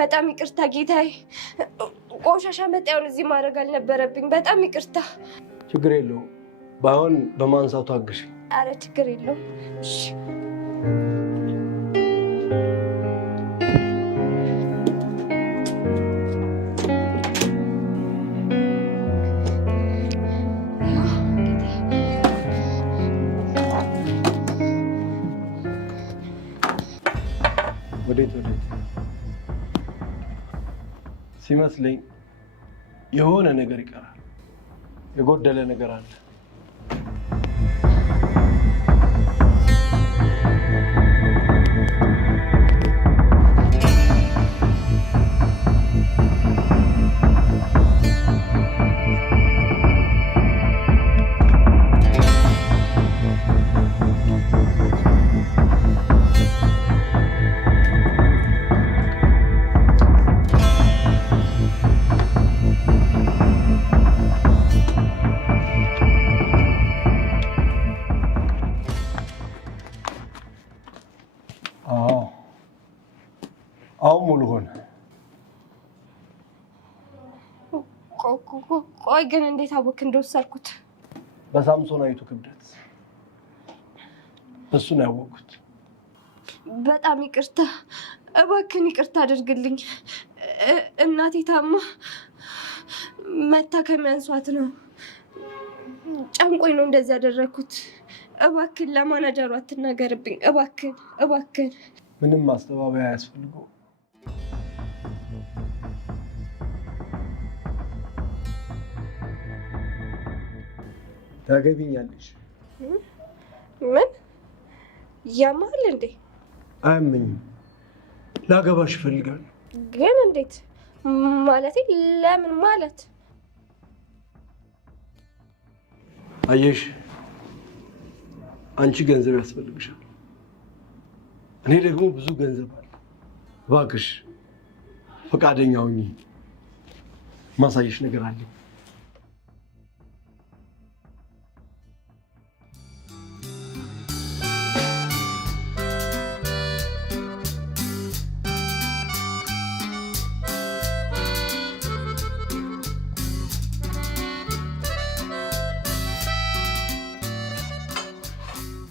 በጣም ይቅርታ ጌታዬ። ቆሻሻ መጣያውን እዚህ ማድረግ አልነበረብኝ። በጣም ይቅርታ። ችግር የለውም። ባይሆን በማንሳቱ አግሽ። አረ ችግር የለውም። እሺ ወዴት ሲመስለኝ የሆነ ነገር ይቀራል። የጎደለ ነገር አለ። አሁን ሙሉ ሆነ። ቆይ ግን እንዴት አወክ እንደወሰድኩት? በሳምሶናይቱ ክብደት እሱን ያወቅኩት። በጣም ይቅርታ፣ እባክህን ይቅርታ አድርግልኝ። እናቴ ታማ መታከሚያ አንሷት ነው። ጨንቆኝ ነው እንደዚህ ያደረኩት። እባክህን ለማናጀሩ አትናገርብኝ። እባክህን። ምንም ማስተባበያ አያስፈልገው። ታገቢኛለሽ? ምን ያማል እንዴ? አያመኝም። ላገባሽ እፈልጋለሁ። ግን እንዴት? ማለቴ ለምን ማለት? አየሽ፣ አንቺ ገንዘብ ያስፈልግሻል፣ እኔ ደግሞ ብዙ ገንዘብ አለ። እባክሽ ፈቃደኛ ሁኚ። ማሳየሽ ነገር አለ።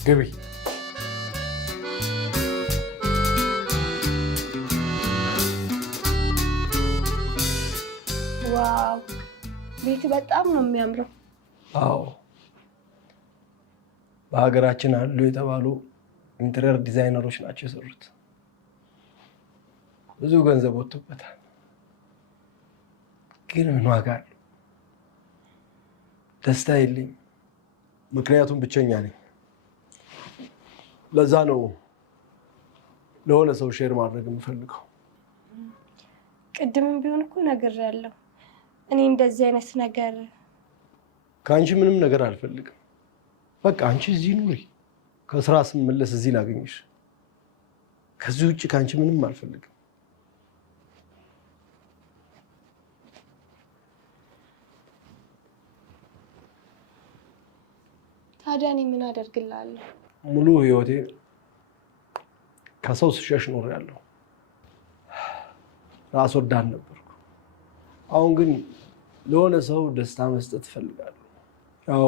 ግቢ። ዋው ቤት በጣም ነው የሚያምረው። አዎ በሀገራችን አሉ የተባሉ ኢንተሪየር ዲዛይነሮች ናቸው የሰሩት። ብዙ ገንዘብ ወጥቶበታል። ግን ምን ዋጋ አለው? ደስታ የለኝም፣ ምክንያቱም ብቸኛ ነኝ። ለዛ ነው ለሆነ ሰው ሼር ማድረግ የምፈልገው። ቅድምም ቢሆን እኮ ነግሬያለሁ። እኔ እንደዚህ አይነት ነገር ከአንቺ ምንም ነገር አልፈልግም። በቃ አንቺ እዚህ ኑሪ፣ ከስራ ስመለስ እዚህ ላገኝሽ። ከዚህ ውጭ ከአንቺ ምንም አልፈልግም። ታዲያ እኔ ምን አደርግልሃለሁ? ሙሉ ህይወቴ ከሰው ስሸሽ ኖሬያለሁ። ራስ ወዳድ ነበርኩ። አሁን ግን ለሆነ ሰው ደስታ መስጠት እፈልጋለሁ። ያው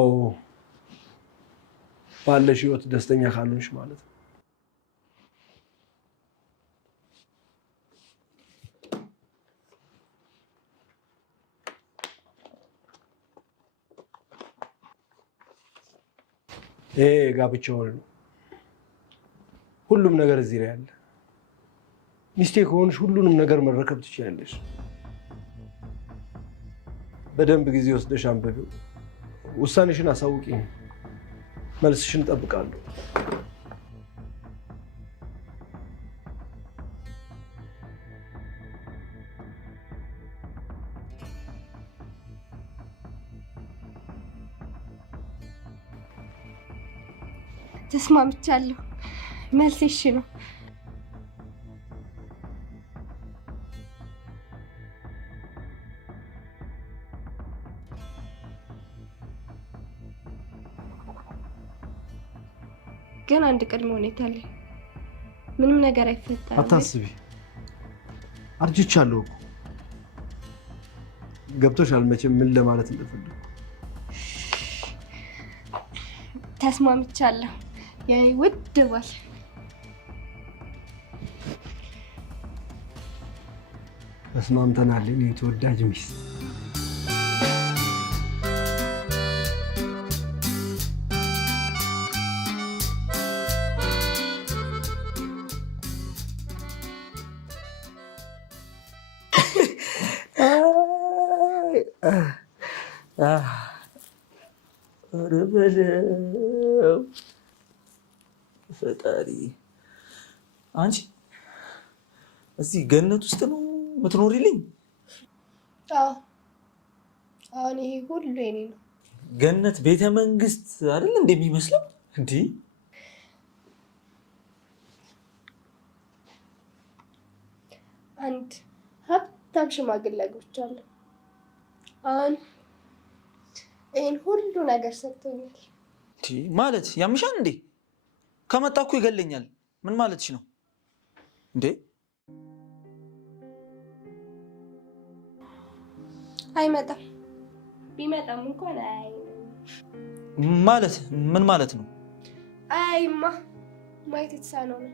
ባለሽ ህይወት ደስተኛ ካልሆንሽ ማለት ነው። ጋብቻ ወል ነው። ሁሉም ነገር እዚህ ላይ አለ። ሚስቴ ከሆንሽ ሁሉንም ነገር መረከብ ትችያለሽ። በደንብ ጊዜ ወስደሽ አንብቢው። ውሳኔሽን አሳውቂኝ። መልስሽን እጠብቃለሁ። ተስማምቻለሁ። መልስ እሺ ነው። ግን አንድ ቅድመ ሁኔታ አለ። ምንም ነገር አይፈጠርም። አታስቢ፣ አርጅቻለሁ እኮ ገብቶሻል መቼም ምን ለማለት እንደፈለኩ። ተስማምቻለሁ የኔ ውድ ባል። ተስማምተናል የኔ ተወዳጅ ሚስት። ኧረ በለው ፈጣሪ። አንቺ እዚህ ገነት ውስጥ ነው የምትኖሪልኝ? አሁን ይሄ ሁሉ የኔ ነው። ገነት ቤተ መንግስት አይደል እንደሚመስለው እንዴ? አንድ ሀብታም ሽማግሌ አግብቻለሁ። አሁን ይህን ሁሉ ነገር ሰጥቶኛል። ማለት ያምሻል እንዴ? ከመጣ እኮ ይገለኛል። ምን ማለትሽ ነው እንዴ? አይመጣም። ቢመጣም እንኳን አይ ማለት ምን ማለት ነው? አይማ ማየት የተሳነው ነው።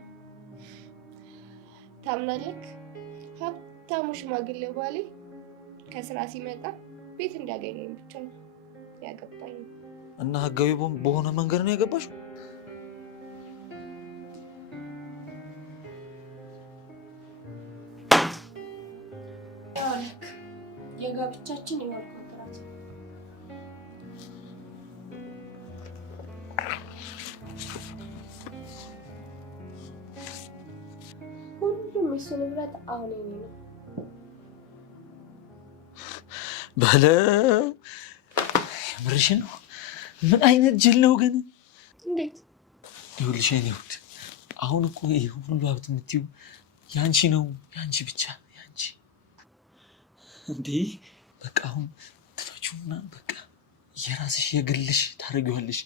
ታምናለህ? ሀብታሙ ሽማግሌ ባሌ ከስራ ሲመጣ ቤት እንዲያገኘኝ ብቻ ነው ያገባኝ። እና ህጋዊ በሆነ መንገድ ነው ያገባሽው? ያልክ የጋብቻችን የወር ኮንትራት ሁሉም የሱ ንብረት አሁን የኔ ነው። በለው የምርሽ ነው? ምን አይነት ጅል ነው ግን? እንዴት? ይኸውልሽ የእኔ ውድ አሁን እኮ ይሄ ሁሉ ሀብት የምትይው ያንቺ ነው፣ ያንቺ ብቻ ያንቺ። እንዴ በቃ አሁን ትፈቺውና በቃ የራስሽ የግልሽ ታደርጊዋለሽ።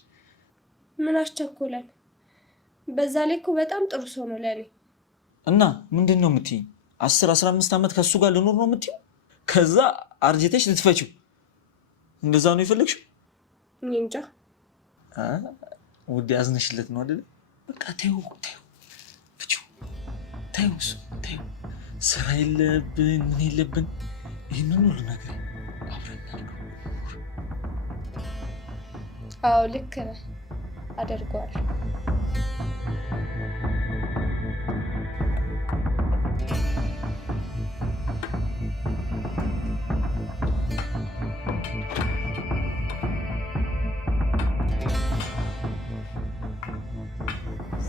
ምን አስቸኮላል? በዛ ላይ እኮ በጣም ጥሩ ሰው ነው ለኔ። እና ምንድን ነው የምትይኝ? 10-15 ዓመት ከሱ ጋር ልኖር ነው የምትይው? ከዛ አርጅተሽ ልትፈቺው? እንደዛ ነው የፈለግሽው? እኔ እንጃ። ውድ ያዝነሽለት ነው አይደል? በቃ ተይው ፍቺው፣ ተይው እሱ ተይው። ስራ የለብን ምን የለብን፣ ይህንን ሁሉ ነገር አብረን እናድርገው። አዎ ልክ ነህ፣ አደርገዋለሁ።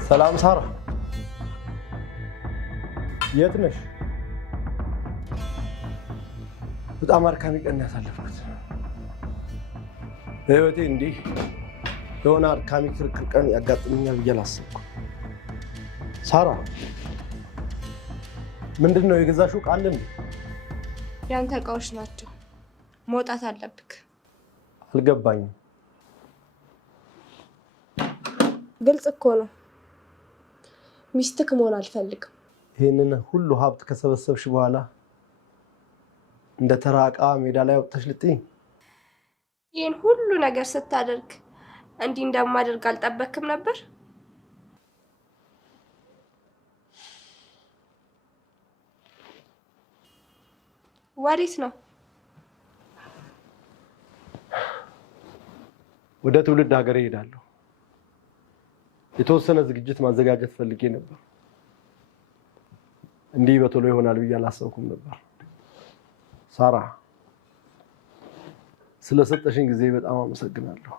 ሰላም ሳራ፣ የት ነሽ? በጣም አድካሚ ቀን ያሳለፍኩት። በህይወቴ እንዲህ የሆነ አድካሚ ክርክር ቀን ያጋጥመኛል ብዬ አላሰብኩም። ሳራ፣ ምንድን ነው የገዛሽው ዕቃ አለ እንዴ? ያንተ ዕቃዎች ናቸው፣ መውጣት አለብክ። አልገባኝም። ግልጽ እኮ ነው። ሚስትክ መሆን አልፈልግም። ይህንን ሁሉ ሀብት ከሰበሰብሽ በኋላ እንደ ተራ ዕቃ ሜዳ ላይ ወጥተሽ ልጥኝ? ይህን ሁሉ ነገር ስታደርግ እንዲህ እንደማደርግ አልጠበክም ነበር? ወዴት ነው? ወደ ትውልድ ሀገር እሄዳለሁ። የተወሰነ ዝግጅት ማዘጋጀት ፈልጌ ነበር። እንዲህ በቶሎ ይሆናል ብዬ አላሰብኩም ነበር። ሳራ፣ ስለሰጠሽኝ ጊዜ በጣም አመሰግናለሁ።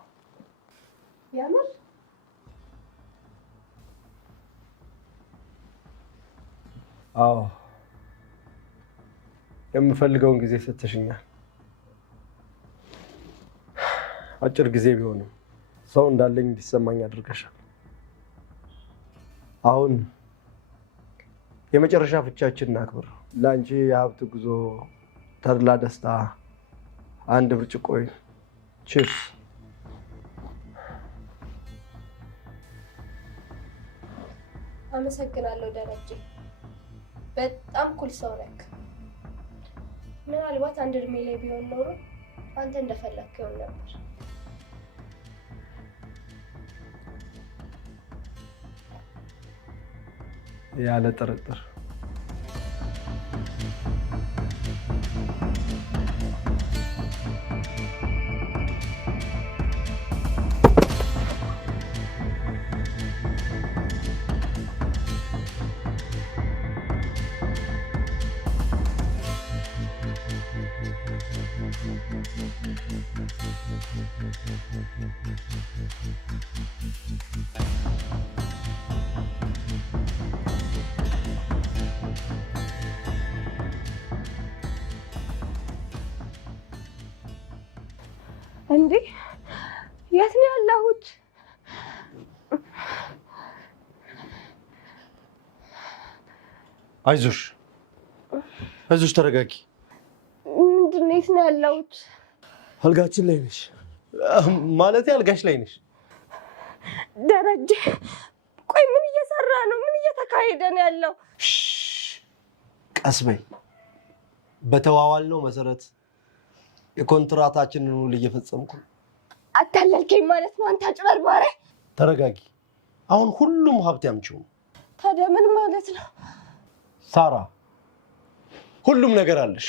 ያምር። አዎ፣ የምፈልገውን ጊዜ ሰጥተሽኛል። አጭር ጊዜ ቢሆንም ሰው እንዳለኝ እንዲሰማኝ አድርገሻል። አሁን የመጨረሻ ፍቻችን እናክብር። ለአንቺ የሀብት ጉዞ ተድላ ደስታ አንድ ብርጭቆ ቺፕስ። አመሰግናለሁ ደረጀ፣ በጣም ኩል ሰው ነክ። ምናልባት አንድ እድሜ ላይ ቢሆን ኖሮ አንተ እንደፈለክ ይሆን ነበር። ያለ ጥርጥር እንዴ የት ነው ያለሁት? አይዞሽ ተረጋጊ። ምንድን ነው የት ነው ያለሁት? አልጋችን ላይ ነሽ። ማለቴ አልጋሽ ላይ ነሽ። ደረጀ ቆይ ምን እየሰራ ነው? ምን እየተካሄደ ነው ያለው? ቀስ በይ። በተዋዋልነው መሰረት የኮንትራታችንን ውል እየፈጸምኩ። አታለልከኝ ማለት ነው አንተ አጭበርባሪ። ተረጋጊ። አሁን ሁሉም ሀብት ያምጪው። ታዲያ ምን ማለት ነው? ሳራ ሁሉም ነገር አለሽ።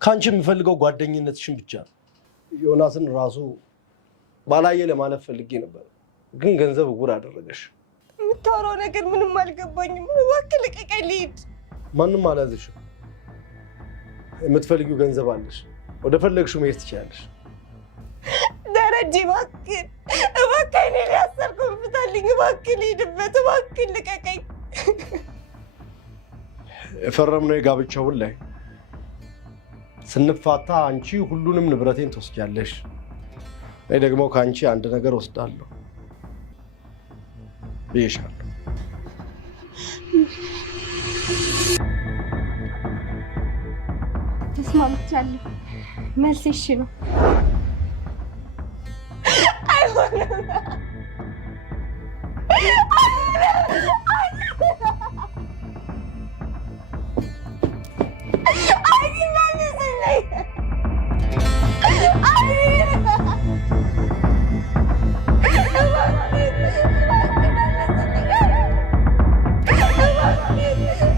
ካንቺ የምፈልገው ጓደኝነትሽን ብቻ ነው። ዮናስን ራሱ ባላየ ለማለፍ ፈልጌ ነበር፣ ግን ገንዘብ እጉር አደረገሽ። የምታወራው ነገር ምንም አልገባኝም። እባክህ ልቀቀኝ ልሂድ። ማንም አላዘሽም። የምትፈልጊው ገንዘብ አለሽ፣ ወደ ፈለግሽው መሄድ ትችያለሽ። ደረጀ እባክህ እኔን ያሰርኩን ፍታልኝ። እባክህ ልሂድበት። እባክህ ልቀቀኝ። የፈረምነው የጋብቻ ውል ላይ ስንፋታ አንቺ ሁሉንም ንብረቴን ትወስጃለሽ፣ እኔ ደግሞ ከአንቺ አንድ ነገር ወስዳለሁ ብዬሻለሁ። ተስማምቻለሁ። መልስ እሺ ነው። አይሆንም። I